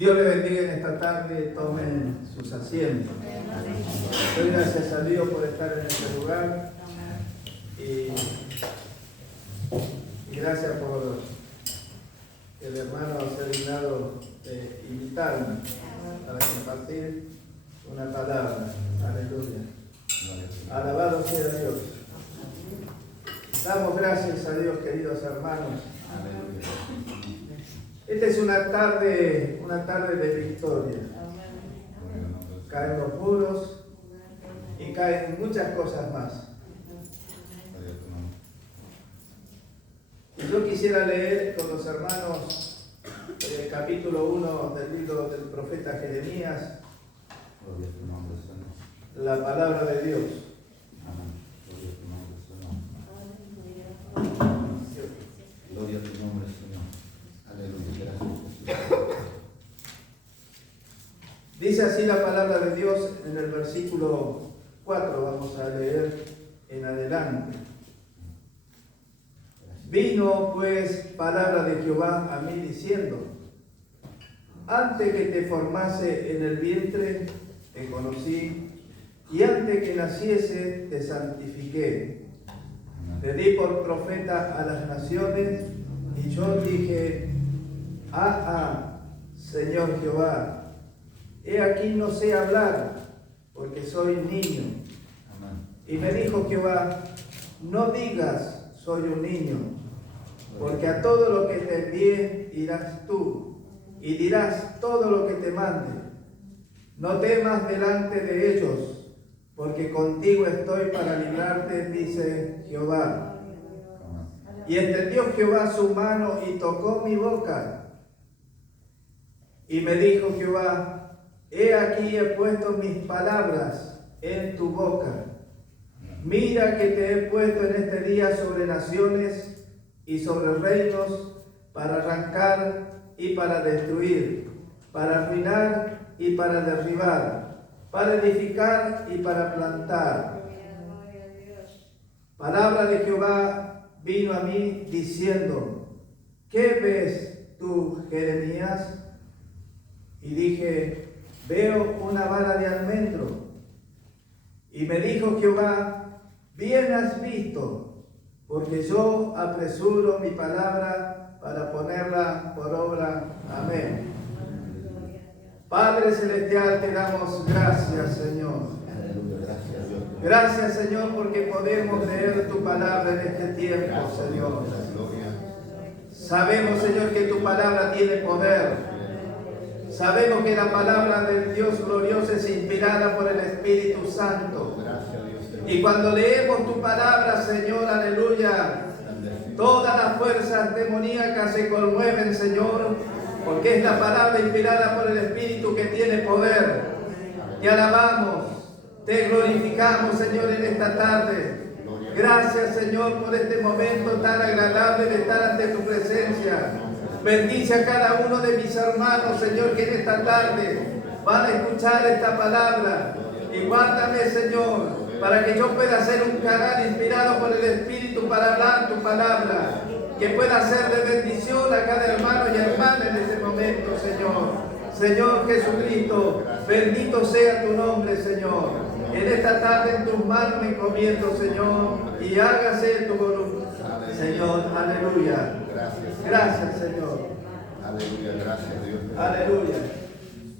Dios le bendiga en esta tarde, tomen sus asientos. Doy gracias a Dios por estar en este lugar y gracias por el hermano ser dignado de invitarme para compartir una palabra. Aleluya. Alabado sea Dios. Damos gracias a Dios, queridos hermanos. Esta es una tarde de victoria. Caen los muros y caen muchas cosas más. Y yo quisiera leer con los hermanos el capítulo 1 del libro del profeta Jeremías, la palabra de Dios. Gloria a tu nombre, Señor. Aleluya, gracias. Dice así la palabra de Dios en el versículo 4, vamos a leer en adelante. Vino pues palabra de Jehová a mí diciendo: antes que te formase en el vientre, te conocí, y antes que naciese, te santifiqué. Te di por profeta a las naciones, y yo dije: Señor Jehová, he aquí no sé hablar, porque soy niño. Y me dijo Jehová: no digas, soy un niño, porque a todo lo que te envíe irás tú, y dirás todo lo que te mande. No temas delante de ellos, porque contigo estoy para librarte, dice Jehová. Y extendió Jehová su mano y tocó mi boca. Y me dijo Jehová: he aquí he puesto mis palabras en tu boca. Mira que te he puesto en este día sobre naciones y sobre reinos, para arrancar y para destruir, para arruinar y para derribar, para edificar y para plantar. Palabra de Jehová vino a mí diciendo: ¿qué ves tú, Jeremías? Y dije: veo una vara de almendro. Y me dijo Jehová: bien has visto, porque yo apresuro mi palabra para ponerla por obra. Amén. Padre Celestial, te damos gracias, Señor. Gracias, Señor, porque podemos leer tu palabra en este tiempo, Señor. Sabemos, Señor, que tu palabra tiene poder. Sabemos que la palabra del Dios glorioso es inspirada por el Espíritu Santo. Y cuando leemos tu palabra, Señor, aleluya, todas las fuerzas demoníacas se conmueven, Señor, porque es la palabra inspirada por el Espíritu que tiene poder. Te alabamos, te glorificamos, Señor, en esta tarde. Gracias, Señor, por este momento tan agradable de estar ante tu presencia. Bendice a cada uno de mis hermanos, Señor, que en esta tarde van a escuchar esta palabra. Y guárdame, Señor, para que yo pueda ser un canal inspirado por el Espíritu para hablar tu palabra. Que pueda ser de bendición a cada hermano y hermana en este momento, Señor. Señor Jesucristo, bendito sea tu nombre, Señor. En esta tarde en tus manos me encomiendo, Señor, y hágase tu voluntad, Señor. Aleluya. Gracias, Señor. Aleluya, gracias Dios. Aleluya.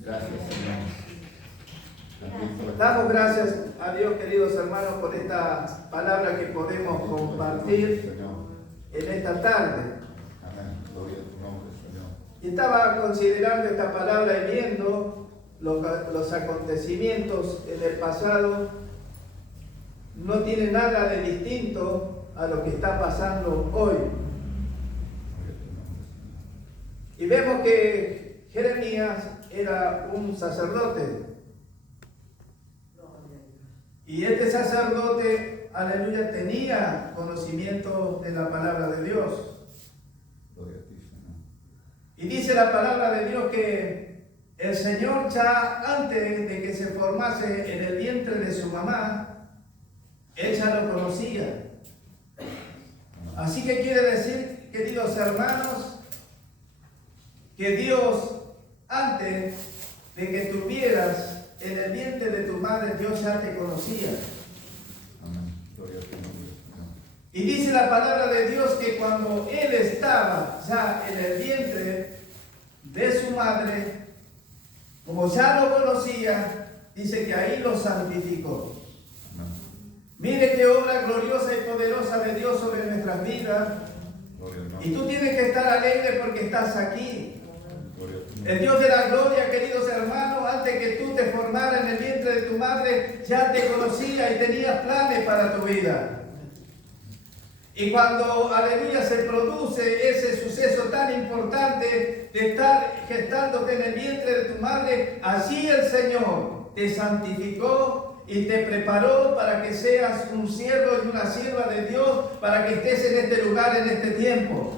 Gracias, Señor. Damos gracias a Dios, queridos hermanos, por esta palabra que podemos compartir en esta tarde. Amén. Gloria a tu nombre, Señor. Y estaba considerando esta palabra y viendo los acontecimientos en el pasado. No tiene nada de distinto a lo que está pasando hoy. Y vemos que Jeremías era un sacerdote. Y este sacerdote, aleluya, tenía conocimiento de la palabra de Dios. Gloria a ti, Señor. Y dice la palabra de Dios que el Señor, ya antes de que se formase en el vientre de su mamá, Él ya lo conocía. Así que quiere decir, queridos hermanos, que Dios antes de que estuvieras en el vientre de tu madre, Dios ya te conocía. Amén. Gloria a tu nombre, Señor. Y dice la palabra de Dios que cuando él estaba ya en el vientre de su madre, como ya lo conocía, dice que ahí lo santificó. Amén. Mire qué obra gloriosa y poderosa de Dios sobre nuestras vidas. Gloria al nombre. Y tú tienes que estar alegre porque estás aquí. Gloria a tu nombre. El Dios de la gloria, queridos hermanos, antes que tú te formaras en el vientre de tu madre, ya te conocía y tenía planes para tu vida. Y cuando, aleluya, se produce ese suceso tan importante de estar gestándote en el vientre de tu madre, allí el Señor te santificó y te preparó para que seas un siervo y una sierva de Dios, para que estés en este lugar, en este tiempo.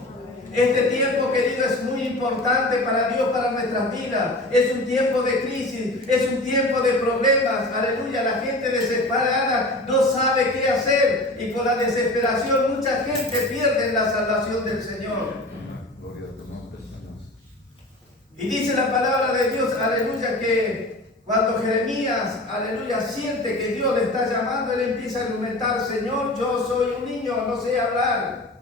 Este tiempo, querido, es muy importante para Dios, para nuestras vidas. Es un tiempo de crisis, es un tiempo de problemas. Aleluya, la gente desesperada no sabe qué hacer. Y por la desesperación mucha gente pierde la salvación del Señor. Gloria a tu nombre, Señor. Y dice la palabra de Dios, aleluya, que cuando Jeremías, aleluya, siente que Dios le está llamando, él empieza a argumentar: Señor, yo soy un niño, no sé hablar.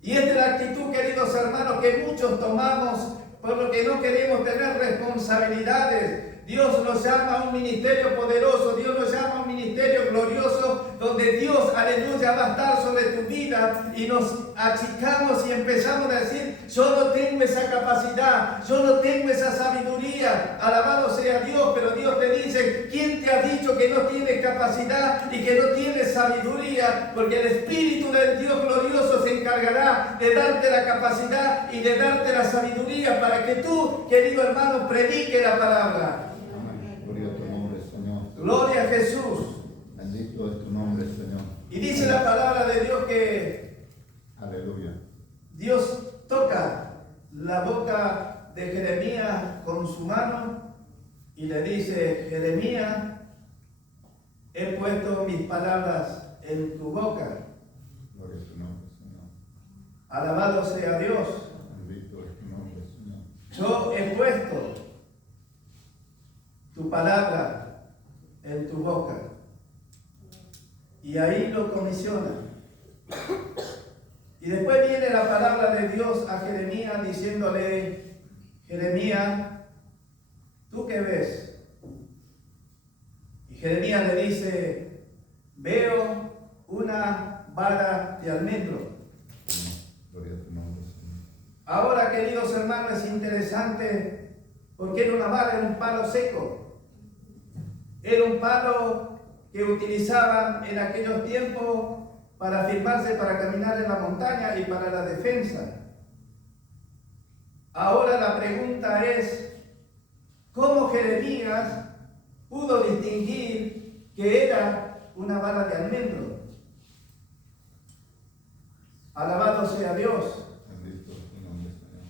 Y esta es la actitud, queridos hermanos, que muchos tomamos por lo que no queremos tener responsabilidades. Dios nos llama a un ministerio poderoso, Dios nos llama a un ministerio glorioso, donde Dios, aleluya, va a estar sobre tu vida, y nos achicamos y empezamos a decir: yo no tengo esa capacidad, yo no tengo esa sabiduría. Alabado sea Dios. Pero Dios te dice: ¿quién te ha dicho que no tienes capacidad y que no tienes sabiduría? Porque el Espíritu del Dios glorioso se encargará de darte la capacidad y de darte la sabiduría para que tú, querido hermano, predique la palabra. Amén. Gloria a tu nombre, Señor. Gloria a Jesús. Bendito es tu nombre, Señor. Y dice la palabra de Dios que Aleluya. Dios toca la boca de Jeremías con su mano y le dice: Jeremías, he puesto mis palabras en tu boca. Gloria a tu nombre, Señor. Alabado sea Dios. Bendito es tu nombre, Señor. Yo he puesto tu palabra en tu boca. Y ahí lo comisiona. Y después viene la palabra de Dios a Jeremías diciéndole: Jeremías, ¿tú qué ves? Y Jeremías le dice: veo una vara de almendro. Gloria a tu nombre, Señor. Ahora, queridos hermanos, es interesante porque era una vara, era un palo seco. Era un palo que utilizaban en aquellos tiempos para firmarse, para caminar en la montaña y para la defensa. Ahora la pregunta es: ¿cómo Jeremías pudo distinguir que era una vara de almendro? Alabado sea Dios. Bendito es tu nombre, Señor.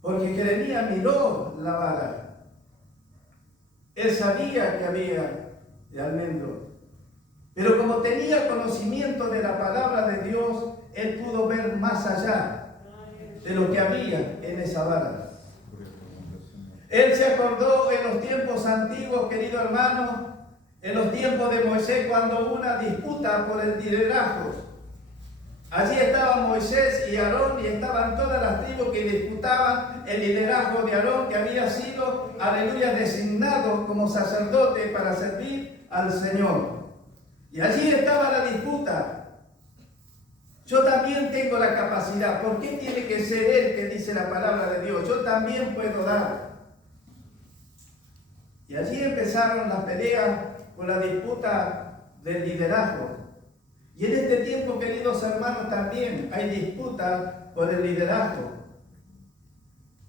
Porque Jeremías miró la vara. Él sabía que había de almendro. Pero como tenía conocimiento de la palabra de Dios, él pudo ver más allá de lo que había en esa vara. Gloria a tu nombre, Señor. Él se acordó en los tiempos antiguos, querido hermano, en los tiempos de Moisés, cuando hubo una disputa por el liderazgo. Allí estaban Moisés y Aarón, y estaban todas las tribus que disputaban el liderazgo de Aarón, que había sido, aleluya, designado como sacerdote para servir al Señor. Y allí estaba la disputa. Yo también tengo la capacidad. ¿Por qué tiene que ser él que dice la palabra de Dios? Yo también puedo dar. Y allí empezaron las peleas por la disputa del liderazgo. Y en este tiempo, queridos hermanos, también hay disputa por el liderazgo.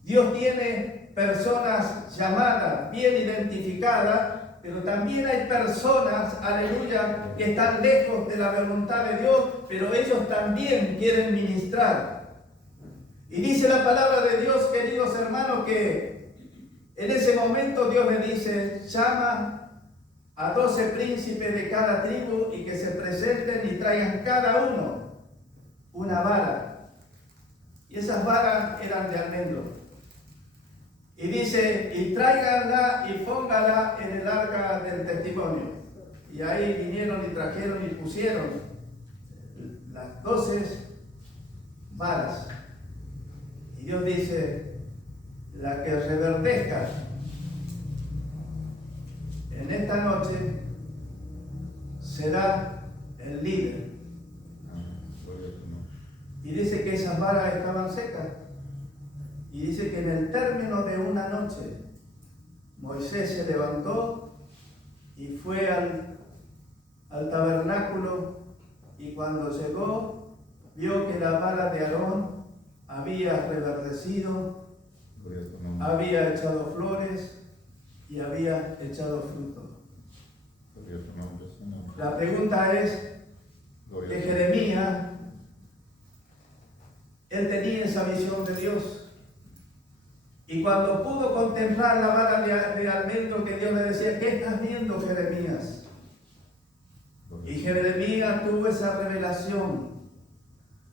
Dios tiene personas llamadas, bien identificadas, pero también hay personas, aleluya, que están lejos de la voluntad de Dios, pero ellos también quieren ministrar. Y dice la palabra de Dios, queridos hermanos, que en ese momento Dios le dice: llama a 12 príncipes de cada tribu y que se presenten y traigan cada uno una vara. Y esas varas eran de almendro. Y dice, y tráiganla y póngala en el arca del testimonio. Y ahí vinieron y trajeron y pusieron las 12 varas. Y Dios dice, la que reverdezca en esta noche será el líder. Gloria a tu nombre. Y dice que esas varas estaban secas. Y dice que en el término de una noche, Moisés se levantó y fue al tabernáculo, y cuando llegó, vio que la vara de Aarón había reverdecido, Gloria a tu nombre. había echado flores y había echado fruto. Gloria a tu nombre, Señor. La pregunta es, Gloria que a tu Jeremías, él tenía esa visión de Dios. Y cuando pudo contemplar la vara de almendro, que Dios le decía, ¿qué estás viendo, Jeremías? Y Jeremías tuvo esa revelación.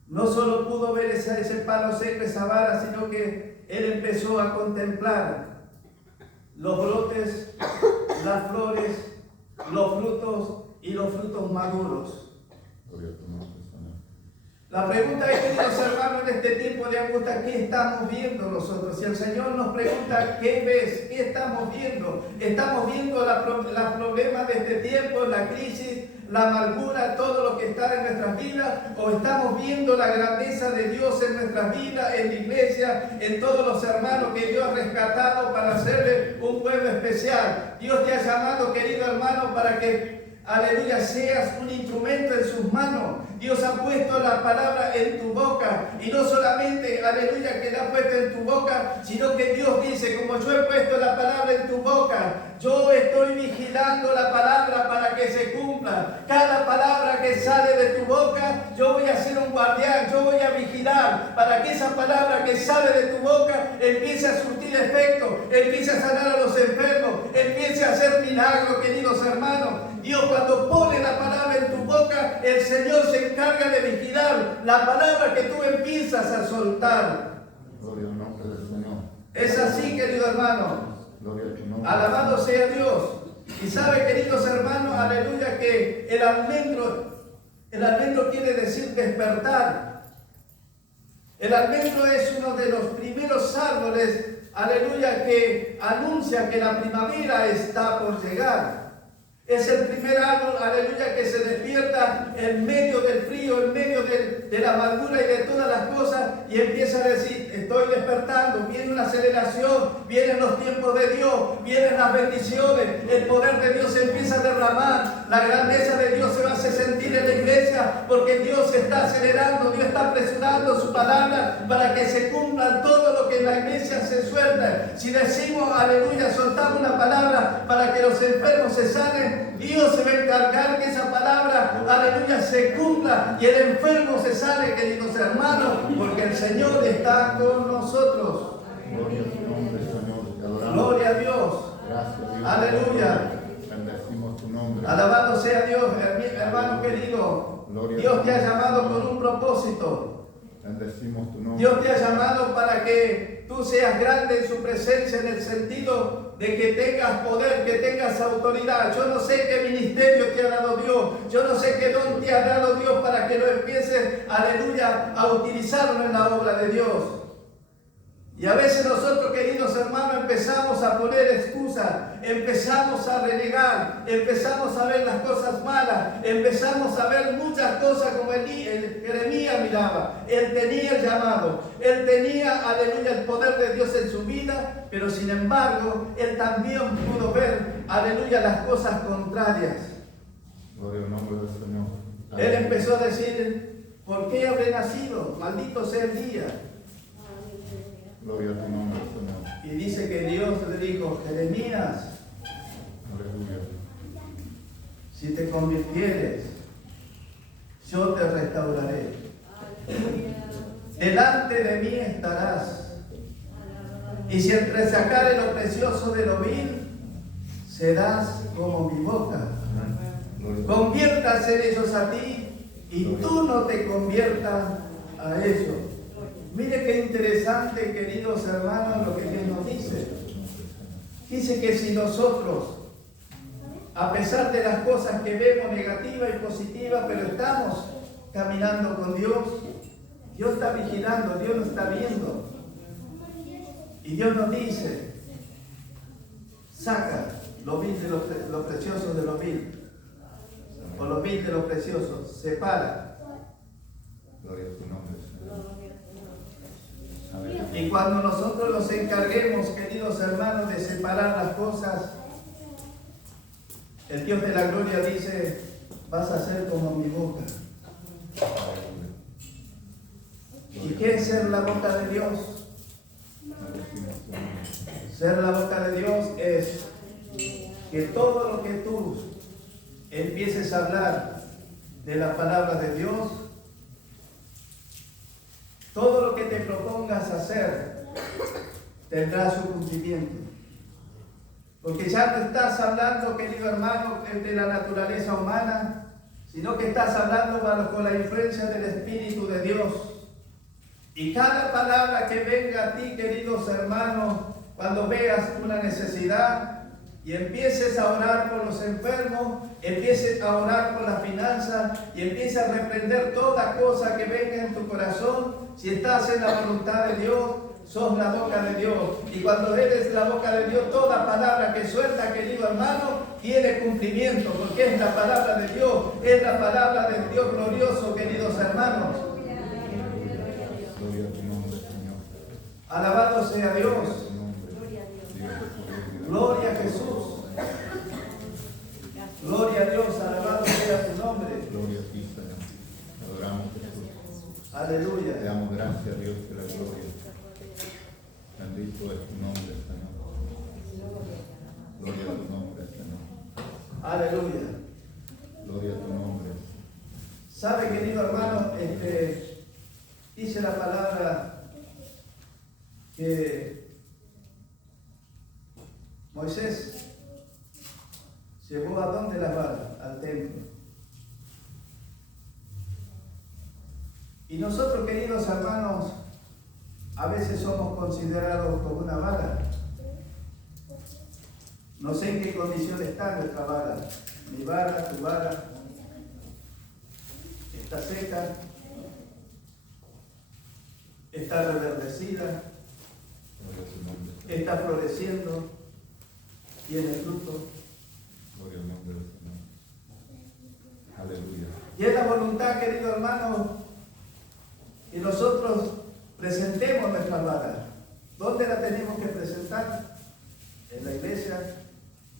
No solo pudo ver ese palo seco, esa vara, sino que él empezó a contemplar los brotes, las flores, los frutos y los frutos maduros. Gloria a tu nombre, Señor. La pregunta es, queridos hermanos, en este tiempo de angustia, ¿qué estamos viendo nosotros? Si el Señor nos pregunta, ¿qué ves? ¿Qué estamos viendo? ¿Estamos viendo los problemas de este tiempo, la crisis, la amargura, todo lo que está en nuestras vidas? ¿O estamos viendo la grandeza de Dios en nuestras vidas, en la iglesia, en todos los hermanos que Dios ha rescatado para hacerle un pueblo especial? Dios te ha llamado, querido hermano, para que, aleluya, seas un instrumento en sus manos. Dios ha puesto la palabra en tu boca, y no solamente, aleluya, que la ha puesto en tu boca, sino que Dios dice, como yo he puesto la palabra en tu boca, yo estoy vigilando la palabra para que se cumpla. Cada palabra que sale de tu boca, yo voy a ser un guardián, yo voy a vigilar para que esa palabra que sale de tu boca empiece a surtir efecto, empiece a sanar a los enfermos, empiece a hacer milagros, queridos hermanos. Dios, cuando pone la palabra en tu boca, el Señor se encarga de vigilar la palabra que tú empiezas a soltar. Gloria al nombre del Señor. Es así, querido hermano. Gloria a tu nombre. Alabado sea Dios. Y sabe, queridos hermanos, aleluya, que el almendro quiere decir despertar. El almendro es uno de los primeros árboles, aleluya, que anuncia que la primavera está por llegar. Es el primer árbol, aleluya, que se despierta en medio del frío, en medio de la amargura y de todas las cosas, y empieza a decir, estoy despertando, viene una aceleración, vienen los tiempos de Dios, vienen las bendiciones, el poder de Dios se empieza a derramar, la grandeza de Dios se va a hacer sentir en la iglesia, porque Dios está acelerando, Dios está apresurando su palabra para que se cumpla todo lo que en la iglesia se suelta. Si decimos, aleluya, soltamos una palabra para que los enfermos se sanen, Dios se va a encargar que esa palabra, aleluya, se cumpla y el enfermo se sane, queridos hermanos, porque el Señor está con nosotros. Gloria a tu nombre, Señor. Te adoramos. Gloria a Dios. Gracias, Dios. Aleluya. Bendecimos tu nombre. Alabado sea Dios, hermano querido. Dios te ha llamado con un propósito. Bendecimos tu nombre. Dios te ha llamado para que tú seas grande en su presencia, en el sentido de que tengas poder, que tengas autoridad. Yo no sé qué ministerio te ha dado Dios, yo no sé qué don te ha dado Dios para que lo empieces, aleluya, a utilizarlo en la obra de Dios. Y a veces nosotros, queridos hermanos, empezamos a poner excusas, empezamos a renegar, empezamos a ver las cosas malas, empezamos a ver muchas cosas como el Jeremías miraba. Él tenía el llamado, él tenía, aleluya, el poder de Dios en su vida, pero sin embargo, él también pudo ver, aleluya, las cosas contrarias. Gloria al nombre del Señor. Él empezó a decir, ¿por qué habré nacido? Maldito sea el día. Gloria a tu nombre, Señor. Y dice que Dios le dijo, Jeremías, Aleluya. si te convirtieres, yo te restauraré. Delante de mí estarás. Y si entre sacare lo precioso de lo vil, serás como mi boca. Conviértase ellos a ti y tú no te conviertas a ellos. Mire qué interesante, queridos hermanos, lo que Dios nos dice. Dice que si nosotros, a pesar de las cosas que vemos negativas y positivas, pero estamos caminando con Dios, Dios está vigilando, Dios nos está viendo. Y Dios nos dice, saca lo vil de lo precioso de lo vil, o lo vil de lo precioso, separa. Gloria a tu nombre, Señor. Y cuando nosotros nos encarguemos, queridos hermanos, de separar las cosas, el Dios de la gloria dice, vas a ser como mi boca. ¿Y qué es ser la boca de Dios? Ser la boca de Dios es que todo lo que tú empieces a hablar de la palabra de Dios, todo lo que te propongas hacer tendrá su cumplimiento. Porque ya no estás hablando, querido hermano, de la naturaleza humana, sino que estás hablando bajo la influencia del Espíritu de Dios. Y cada palabra que venga a ti, queridos hermanos, cuando veas una necesidad y empieces a orar por los enfermos, empieces a orar por las finanzas y empieces a reprender toda cosa que venga en tu corazón, si estás en la voluntad de Dios, sos la boca de Dios. Y cuando eres la boca de Dios, toda palabra que suelta, querido hermano, tiene cumplimiento, porque es la palabra de Dios, es la palabra del Dios glorioso, queridos hermanos. Gloria a tu nombre, Señor. Alabado sea Dios. Gloria a Jesús. Gloria a Dios, alabado sea tu nombre. Gloria a ti, Señor. Adoramos a Jesús. Aleluya. Te damos gracias, Dios, de la gloria. Bendito es tu nombre, Señor. Gloria a tu nombre, Señor. Aleluya. Gloria a tu nombre. ¿Sabe, querido hermano? Dice la palabra que Moisés llevó a dónde las varas, al templo. Y nosotros, queridos hermanos, a veces somos considerados como una vara. No sé en qué condición está nuestra vara. Mi vara, tu vara, está seca, está reverdecida, Gloria a tu nombre, Señor. está floreciendo, tiene fruto. Gloria al nombre del Señor. Aleluya. Y es la voluntad, querido hermano, que nosotros presentemos nuestra vara. ¿Dónde la tenemos que presentar? En la iglesia,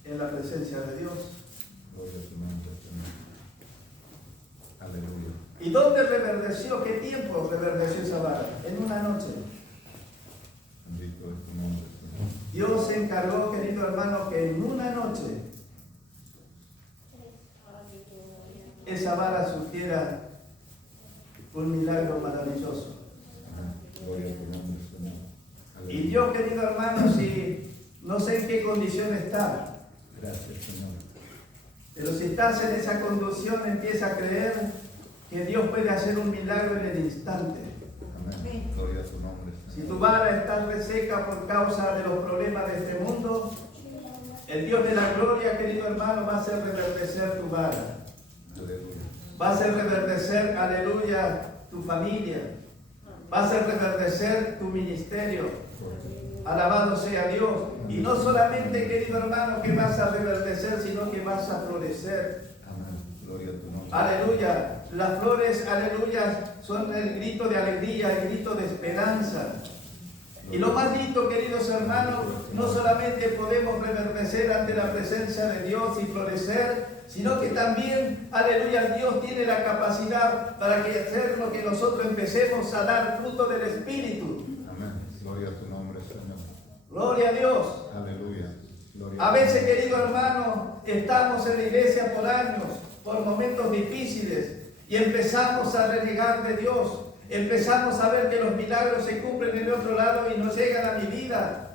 en la presencia de Dios. Gloria a tu nombre, Señor. Aleluya. ¿Y dónde reverdeció? ¿Qué tiempo reverdeció esa vara? En una noche. Bendito es tu nombre, Señor. Dios se encargó, querido hermano, que en una noche esa vara surgiera un milagro maravilloso. Amén. Gloria a tu nombre, Señor. Aleluya. Y Dios, querido hermano, si no sé en qué condición está, Gracias, Señor. pero si estás en esa condición, empieza a creer que Dios puede hacer un milagro en el instante. Amén. Gloria a tu nombre, Si Señor. tu vara está reseca por causa de los problemas de este mundo, el Dios de la gloria, querido hermano, va a hacer reverdecer tu vara. Aleluya. Va a hacer reverdecer, aleluya, tu familia. Va a hacer reverdecer tu ministerio. Alabado sea Dios. Y no solamente, querido hermano, que vas a reverdecer, sino que vas a florecer. Amén. Gloria a tu nombre. Aleluya. Las flores, aleluya, son el grito de alegría, el grito de esperanza. Y lo más lindo, queridos hermanos, no solamente podemos reverdecer ante la presencia de Dios y florecer, sino que también, aleluya, Dios tiene la capacidad para que hacer lo que nosotros empecemos a dar fruto del Espíritu. Amén. Gloria a tu nombre, Señor. Gloria a Dios. Aleluya. Gloria A veces, querido hermano, estamos en la iglesia por años, por momentos difíciles, y empezamos a renegar de Dios. Empezamos a ver que los milagros se cumplen en el otro lado y no llegan a mi vida.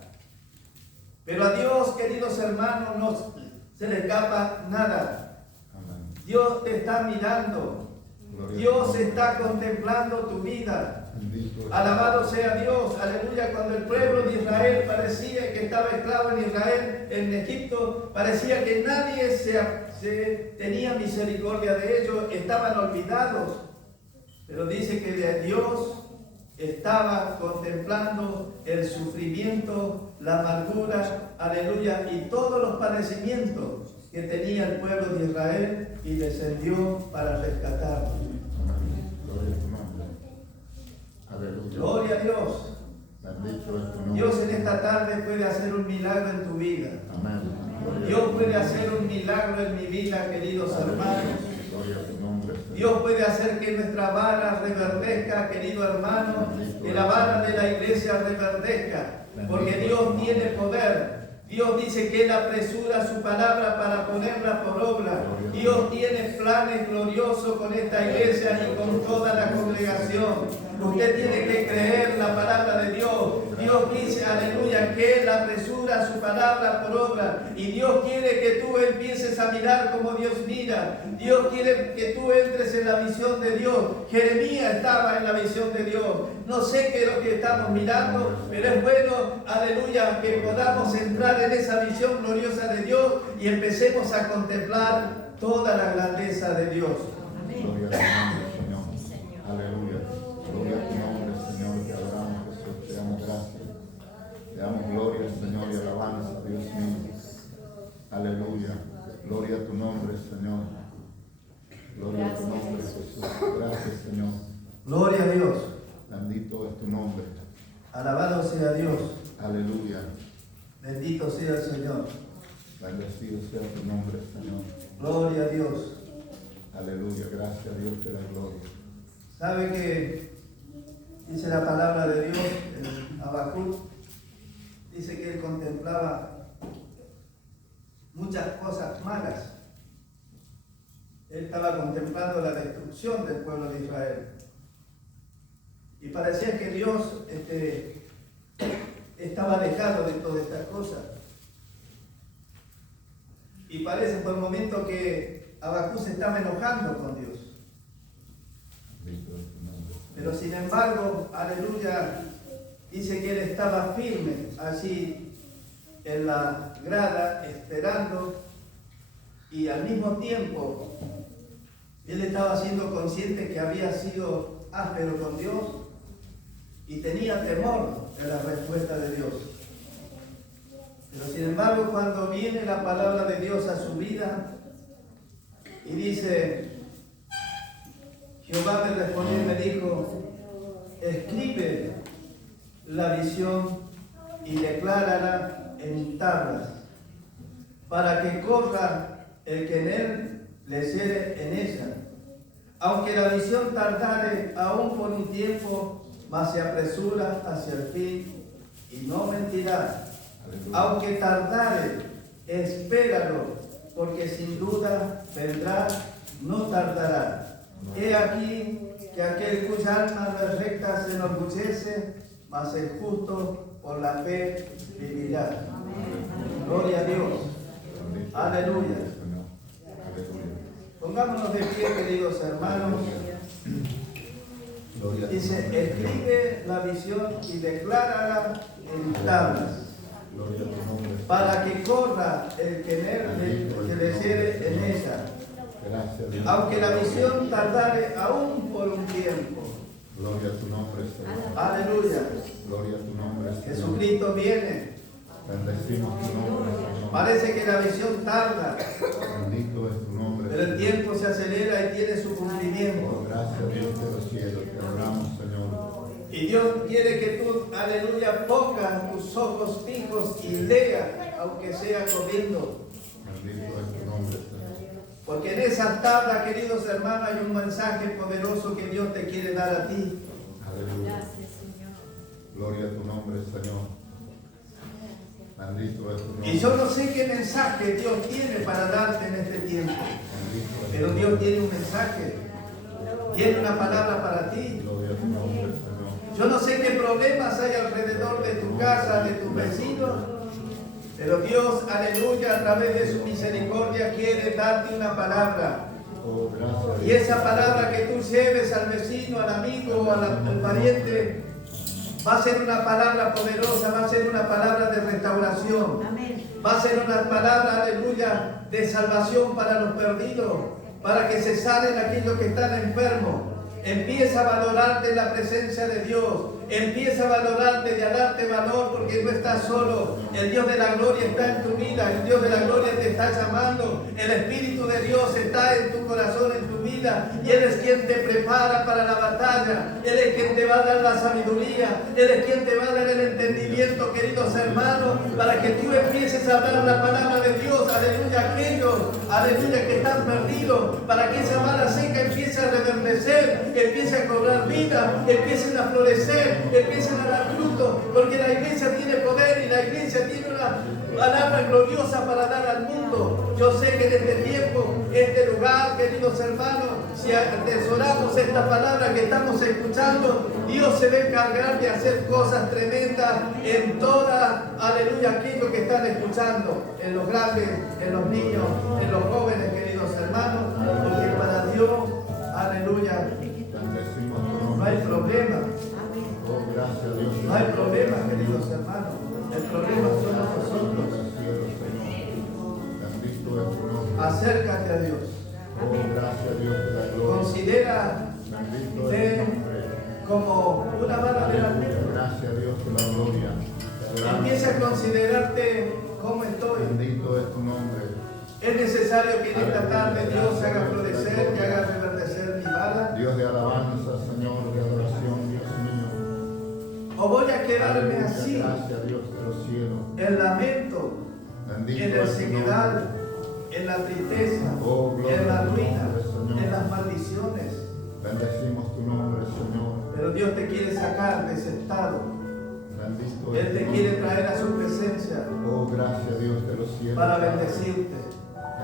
Pero a Dios, queridos hermanos, no se le escapa nada. Amén. Dios te está mirando. Gloria a tu Dios nombre. está contemplando tu vida. Alabado sea Dios, aleluya. Cuando el pueblo de Israel parecía que estaba esclavo en Israel, en Egipto, parecía que nadie se tenía misericordia de ellos, estaban olvidados. Pero dice que Dios estaba contemplando el sufrimiento, la amargura, aleluya, y todos los padecimientos que tenía el pueblo de Israel y descendió para rescatarlos. Gloria a Dios. Dios en esta tarde puede hacer un milagro en tu vida. Dios puede hacer un milagro en mi vida, queridos hermanos. Dios puede hacer que nuestra vara reverdezca, querido hermano, que la vara de la iglesia reverdezca, porque Dios tiene poder. Dios dice que Él apresura su palabra para ponerla por obra. Dios tiene planes gloriosos con esta iglesia y con toda la congregación. Usted tiene que creer la palabra de Dios. Dios dice, aleluya, que Él apresura su palabra por obra. Y Dios quiere que tú empieces a mirar como Dios mira. Dios quiere que tú entres en la visión de Dios. Jeremías estaba en la visión de Dios. No sé qué es lo que estamos mirando, pero es bueno, aleluya, que podamos entrar en esa visión gloriosa de Dios y empecemos a contemplar toda la grandeza de Dios. Gloria a tu nombre, Señor. Aleluya. Gloria a tu nombre, Señor. Te adoramos, Jesús. Te damos gracias. Te damos gloria, Señor, y alabanza, Dios mío. Aleluya. Gloria a tu nombre, Señor. Gloria a tu nombre, Jesús. Gracias, Señor. Gloria a Dios. Bendito es tu nombre. Alabado sea Dios. Aleluya. Bendito sea el Señor. Bendecido sea tu nombre, Señor. Gloria a Dios. Aleluya. Gracias a Dios te da gloria. ¿Sabe que dice la palabra de Dios en Habacuc? Dice que él contemplaba muchas cosas malas. Él estaba contemplando la destrucción del pueblo de Israel. Y parecía que Dios estaba alejado de todas estas cosas. Y parece por el momento que Habacuc se estaba enojando con Dios. Pero sin embargo, aleluya, dice que él estaba firme allí en la grada esperando, y al mismo tiempo él estaba siendo consciente que había sido áspero con Dios y tenía temor de la respuesta de Dios. Pero sin embargo, cuando viene la palabra de Dios a su vida y dice, Jehová me respondió y me dijo, escribe la visión y declárala en tablas, para que corra el que en él leyere en ella. Aunque la visión tardare aún por un tiempo, mas se apresura hacia el fin y no mentirá. Aunque tardare, espéralo, porque sin duda vendrá, no tardará. He aquí que aquel cuya alma no es recta se enorgullece, mas el justo por la fe vivirá. Gloria a Dios. Aleluya. Pongámonos de pie, queridos hermanos. Dice, escribe la visión y declárala en tablas, para que corra el que leyere en ella. Aunque la visión tardare aún por un tiempo. Gloria a tu nombre, Señor. Aleluya. Gloria a tu nombre, Señor. Jesucristo viene. Bendecimos tu nombre, Señor. Parece que la visión tarda, Bendito es tu nombre, pero el tiempo se acelera y tiene su Señor. cumplimiento. Gracias a Dios de los cielos, te adoramos, Señor. Y Dios quiere que tú, aleluya, pongas tus ojos fijos y leas, aunque sea corriendo. Bendito es tu nombre, Señor. Porque en esa tabla, queridos hermanos, hay un mensaje poderoso que Dios te quiere dar a ti. Aleluya. Gracias, Señor. Gloria a tu nombre, Señor. Bendito es tu nombre. Y yo no sé qué mensaje Dios tiene para darte en este tiempo, Bendito es pero tu Dios nombre. tiene un mensaje, tiene una palabra para ti. Gloria a tu nombre, Señor. Yo no sé qué problemas hay alrededor de tu casa, de tus vecinos, pero Dios, aleluya, a través de su misericordia quiere darte una palabra. Oh, gracias. Y esa palabra que tú lleves al vecino, al amigo, al pariente, va a ser una palabra poderosa, va a ser una palabra de restauración. Va a ser una palabra, aleluya, de salvación para los perdidos, para que se sanen aquellos que están enfermos. Empieza a valorarte la presencia de Dios. Empieza a valorarte y a darte valor, porque no estás solo. El Dios de la gloria está en tu vida. El Dios de la gloria te está llamando. El Espíritu de Dios está en tu corazón, en tu vida. Y Él es quien te prepara para la batalla. Él es quien te va a dar la sabiduría. Él es quien te va a dar el entendimiento, queridos hermanos, para que tú empieces a hablar la palabra de Dios. Aleluya, aquellos, aleluya, que están perdidos, para que esa vara seca empiece a reverdecer, empiece a cobrar vida, empiecen a florecer, empiecen a dar fruto, porque la iglesia tiene poder y la iglesia tiene una palabra gloriosa para dar al mundo. Yo sé que en este tiempo, este lugar, queridos hermanos, si atesoramos esta palabra que estamos escuchando, Dios se va a encargar de hacer cosas tremendas en toda, aleluya, aquellos que están escuchando, en los grandes, en los niños, en los jóvenes, queridos hermanos, porque para Dios, aleluya, no hay problema. Oh, gracias, Dios. No hay problema, queridos hermanos. El problema somos nosotros. Bendito es tu nombre. Acércate a Dios. Oh, gracias, Dios de la gloria. Considera Bendito es tu nombre. como una vara de la tierra. Gracias, Dios de la gloria. Empieza a considerarte como estoy. Bendito es tu nombre. Es necesario que en esta tarde Dios haga florecer y haga reverdecer mi vara. Dios de alabanza, Señor, de adoración, Dios mío. O voy a quedarme Aleluya, así, gracias, Dios de los cielos. en lamento, Bendito en el es tu sequedal, nombre. en la tristeza, Oh, gloria en la a tu ruina, nombre, Señor. en las maldiciones. Bendecimos tu nombre, Señor. Pero Dios te quiere sacar de ese estado. Bendito es Él tu te nombre. quiere traer a su presencia Oh, gracias, Dios de los cielos. para bendecirte.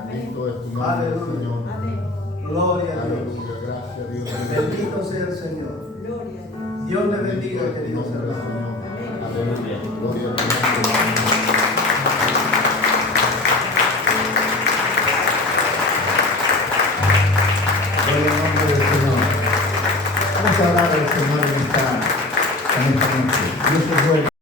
Bendito es tu nombre, Aleluya. Señor. Gloria a Dios. Aleluya, gracias, Dios. Bendito sea el Señor. Dios le bendiga, queridos hermanos. Aleluya. Gloria a tu nombre. Gloria al nombre del Señor. Vamos a hablar del Señor en esta noche. Dios es bueno.